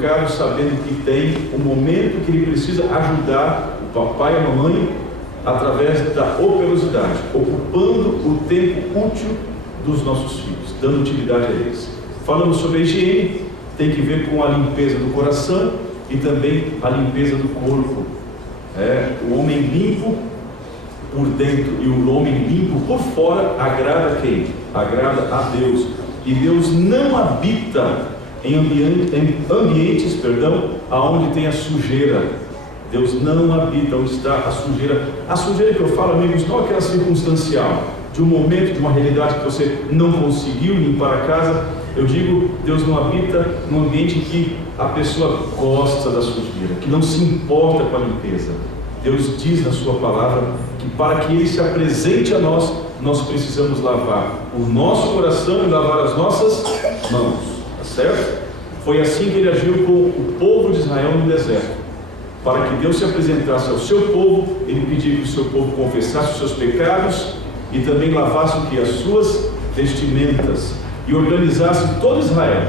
educado sabendo que tem um momento que ele precisa ajudar o papai e a mamãe através da operosidade, ocupando o tempo útil dos nossos filhos, dando utilidade a eles. Falando sobre a higiene, tem que ver com a limpeza do coração e também a limpeza do corpo. O homem limpo por dentro e o homem limpo por fora agrada a quem? Agrada a Deus. E Deus não habita em ambientes, aonde tem a sujeira. Deus não habita onde está a sujeira. A sujeira que eu falo, amigos, não aquela circunstancial, de um momento, de uma realidade que você não conseguiu limpar a casa. Eu digo, Deus não habita num ambiente em que a pessoa gosta da sujeira, que não se importa com a limpeza. Deus diz na sua palavra que para que Ele se apresente a nós, nós precisamos lavar o nosso coração e lavar as nossas mãos, tá certo? Foi assim que Ele agiu com o povo de Israel no deserto. Para que Deus se apresentasse ao seu povo, Ele pediu que o seu povo confessasse os seus pecados e também lavasse o que? As suas vestimentas, e organizasse todo Israel,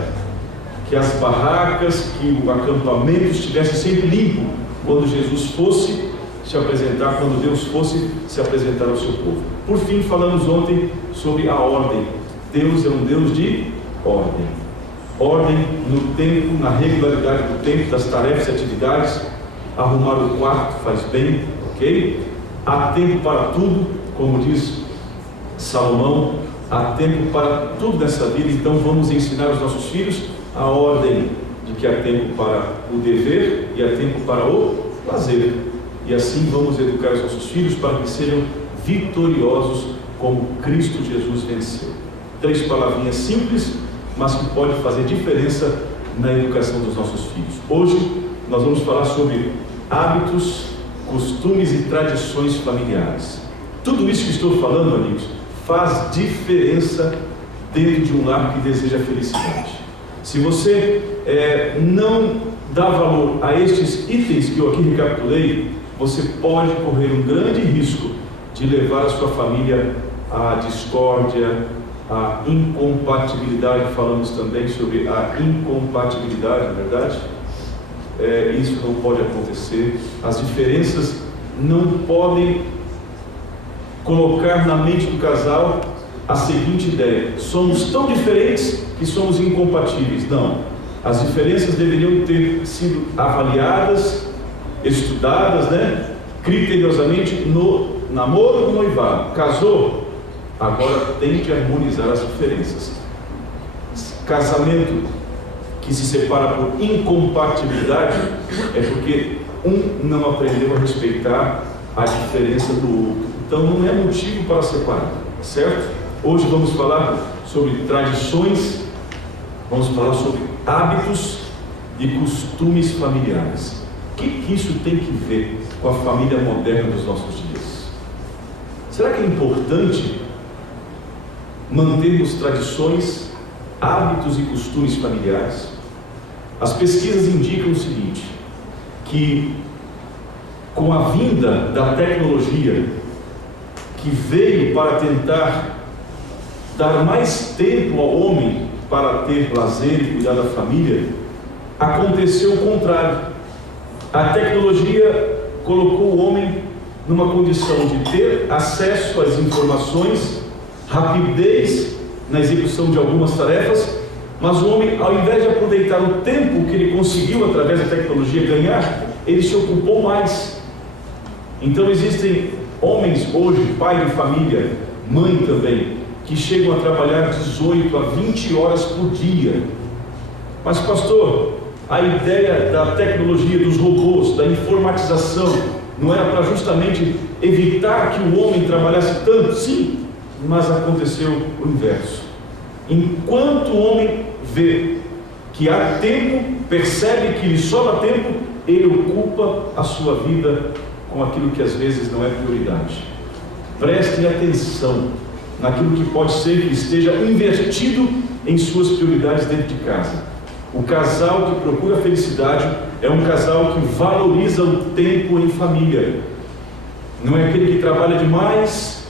que as barracas, que o acampamento estivesse sempre limpo quando Jesus fosse se apresentar, quando Deus fosse se apresentar ao seu povo. Por fim, falamos ontem sobre a ordem. Deus é um Deus de ordem. Ordem no tempo, na regularidade do tempo, das tarefas e atividades. Arrumar o quarto faz bem, ok? Há tempo para tudo, como diz Salomão, há tempo para tudo nessa vida. Então vamos ensinar aos nossos filhos a ordem de que há tempo para o dever e há tempo para o lazer. E assim vamos educar os nossos filhos para que sejam vitoriosos como Cristo Jesus venceu. 3 palavrinhas simples, mas que podem fazer diferença na educação dos nossos filhos. Hoje nós vamos falar sobre hábitos, costumes e tradições familiares. Tudo isso que estou falando, amigos, faz diferença dentro de um lar que deseja felicidade. Se você não dá valor a estes itens que eu aqui recapitulei, você pode correr um grande risco de levar a sua família à discórdia, à incompatibilidade. Falamos também sobre a incompatibilidade, não é verdade? Isso não pode acontecer. As diferenças não podem colocar na mente do casal a seguinte ideia: somos tão diferentes que somos incompatíveis. Não, as diferenças deveriam ter sido avaliadas, estudadas, criteriosamente no namoro e no noivado. Casou, agora tente harmonizar as diferenças. Casamento que se separa por incompatibilidade é porque um não aprendeu a respeitar a diferença do outro. Então não é motivo para separar, certo? Hoje vamos falar sobre tradições, vamos falar sobre hábitos e costumes familiares. O que isso tem que ver com a família moderna dos nossos dias? Será que é importante mantermos tradições, hábitos e costumes familiares? As pesquisas indicam o seguinte, que com a vinda da tecnologia, que veio para tentar dar mais tempo ao homem para ter lazer e cuidar da família, aconteceu o contrário. A tecnologia colocou o homem numa condição de ter acesso às informações, rapidez na execução de algumas tarefas, mas o homem, ao invés de aproveitar o tempo que ele conseguiu através da tecnologia ganhar, ele se ocupou mais. Então existem homens hoje, pai de família, mãe também, que chegam a trabalhar 18 a 20 horas por dia. Mas pastor, a ideia da tecnologia, dos robôs, da informatização, não era para justamente evitar que o homem trabalhasse tanto? Sim, mas aconteceu o inverso. Enquanto o homem vê que há tempo, percebe que lhe sobra tempo, ele ocupa a sua vida com aquilo que às vezes não é prioridade. Prestem atenção naquilo que pode ser que esteja invertido em suas prioridades dentro de casa. O casal que procura felicidade é um casal que valoriza o tempo em família. Não é aquele que trabalha demais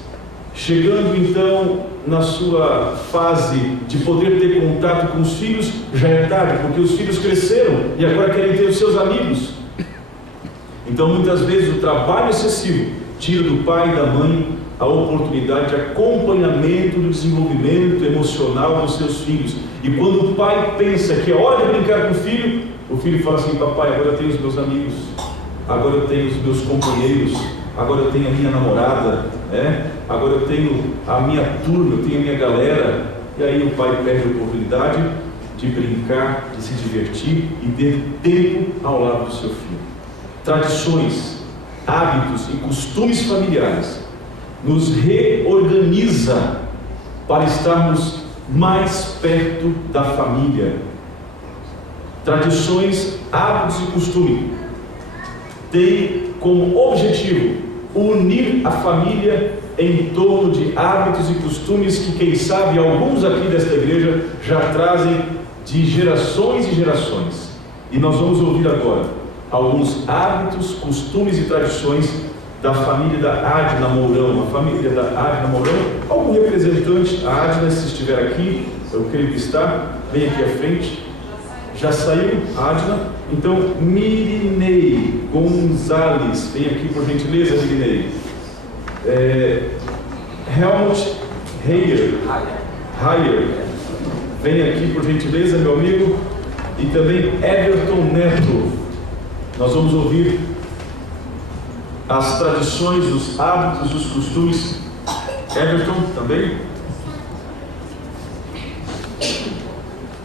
Chegando então na sua fase de poder ter contato com os filhos, já é tarde, porque os filhos cresceram e agora querem ter os seus amigos. Então muitas vezes o trabalho excessivo tira do pai e da mãe a oportunidade de acompanhamento do desenvolvimento emocional dos seus filhos. E quando o pai pensa que é hora de brincar com o filho fala assim: papai, agora eu tenho os meus amigos, agora eu tenho os meus companheiros, agora eu tenho a minha namorada, agora eu tenho a minha turma, eu tenho a minha galera. E aí o pai perde a oportunidade de brincar, de se divertir e ter tempo ao lado do seu filho. Tradições, hábitos e costumes familiares nos reorganiza para estarmos mais perto da família. Tradições, hábitos e costumes têm como objetivo unir a família em torno de hábitos e costumes que, quem sabe, alguns aqui desta igreja já trazem de gerações e gerações. E nós vamos ouvir agora alguns hábitos, costumes e tradições da família da Adna Mourão. A família da Adna Mourão, algum representante, a Adna, se estiver aqui, eu creio que está, vem aqui à frente. Já saiu a Adna? Então, Mirinei Gonzalez, vem aqui por gentileza, Mirinei. Helmut Heyer, vem aqui por gentileza, meu amigo. E também Everton Neto. Nós vamos ouvir as tradições, os hábitos, os costumes. Everton também,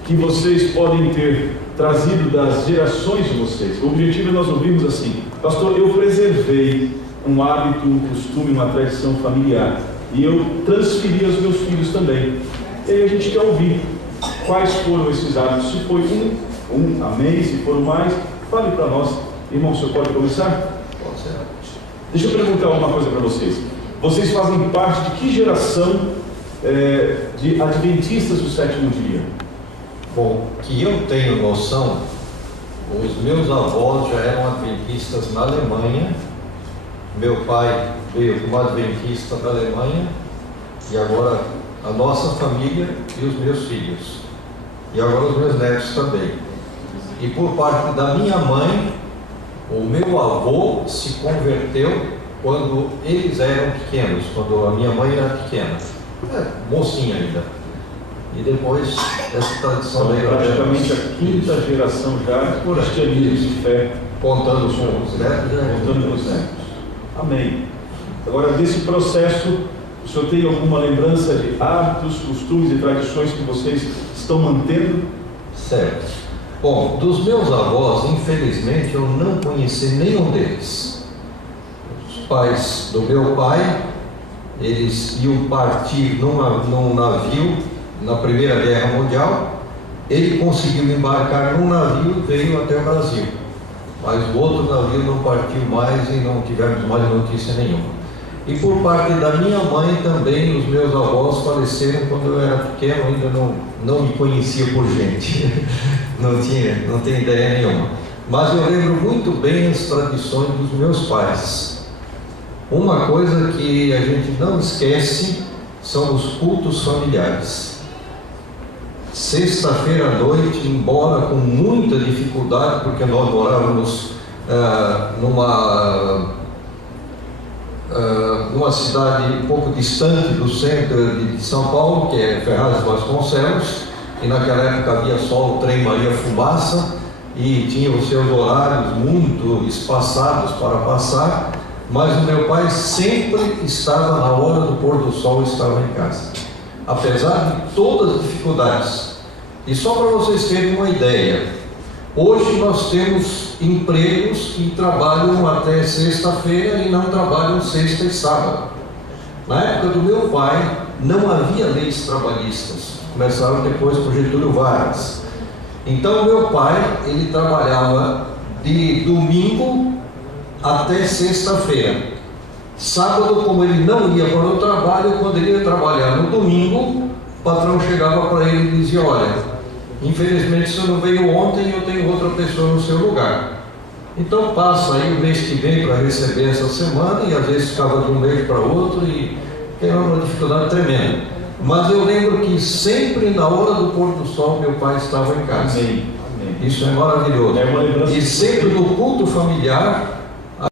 que vocês podem ter trazido das gerações de vocês. O objetivo é nós ouvirmos assim: pastor, eu preservei um hábito, um costume, uma tradição familiar, e eu transferi aos meus filhos também. E aí a gente quer ouvir quais foram esses hábitos. Se foi amém, se foram mais, fale para nós. Irmão, o senhor pode começar? Pode ser. Deixa eu perguntar uma coisa para vocês. Vocês fazem parte de que geração de adventistas do sétimo dia? Bom, que eu tenho noção, os meus avós já eram adventistas na Alemanha. Meu pai veio como adventista da Alemanha, e agora a nossa família e os meus filhos, e agora os meus netos também. E por parte da minha mãe, o meu avô se converteu quando eles eram pequenos, quando a minha mãe era pequena, mocinha ainda. E depois essa tradição veio praticamente a quinta geração já de cristianismo de fé, contando com os netos. Amém. Agora, desse processo, o senhor tem alguma lembrança de hábitos, costumes e tradições que vocês estão mantendo? Certo. Bom, dos meus avós, infelizmente, eu não conheci nenhum deles. Os pais do meu pai, eles iam partir num navio na Primeira Guerra Mundial. Ele conseguiu embarcar num navio e veio até o Brasil. Mas o outro navio não partiu mais e não tivemos mais notícia nenhuma. E por parte da minha mãe também, os meus avós faleceram quando eu era pequeno, ainda não me conhecia por gente. Não tinha ideia nenhuma. Mas eu lembro muito bem as tradições dos meus pais. Uma coisa que a gente não esquece são os cultos familiares. Sexta-feira à noite, embora com muita dificuldade, porque nós morávamos numa cidade um pouco distante do centro de São Paulo, que é Ferraz de Vasconcelos, e naquela época havia só o trem Maria Fumaça, e tinha os seus horários muito espaçados para passar, mas o meu pai sempre estava na hora do pôr do sol, estava em casa, apesar de todas as dificuldades. E só para vocês terem uma ideia, hoje nós temos empregos que trabalham até sexta-feira e não trabalham sexta e sábado. Na época do meu pai não havia leis trabalhistas, começaram depois por Getúlio Vargas. Então meu pai, ele trabalhava de domingo até sexta-feira. Sábado, como ele não ia para o trabalho, quando ele ia trabalhar no domingo, o patrão chegava para ele e dizia: olha, infelizmente você não veio ontem, eu tenho outra pessoa no seu lugar. Então passa aí o mês que vem para receber essa semana, e às vezes ficava de um mês para outro, e que era uma dificuldade tremenda. Mas eu lembro que sempre na hora do pôr do sol meu pai estava em casa. Amém. Amém. Isso é maravilhoso. É uma lembrança. E sempre no culto familiar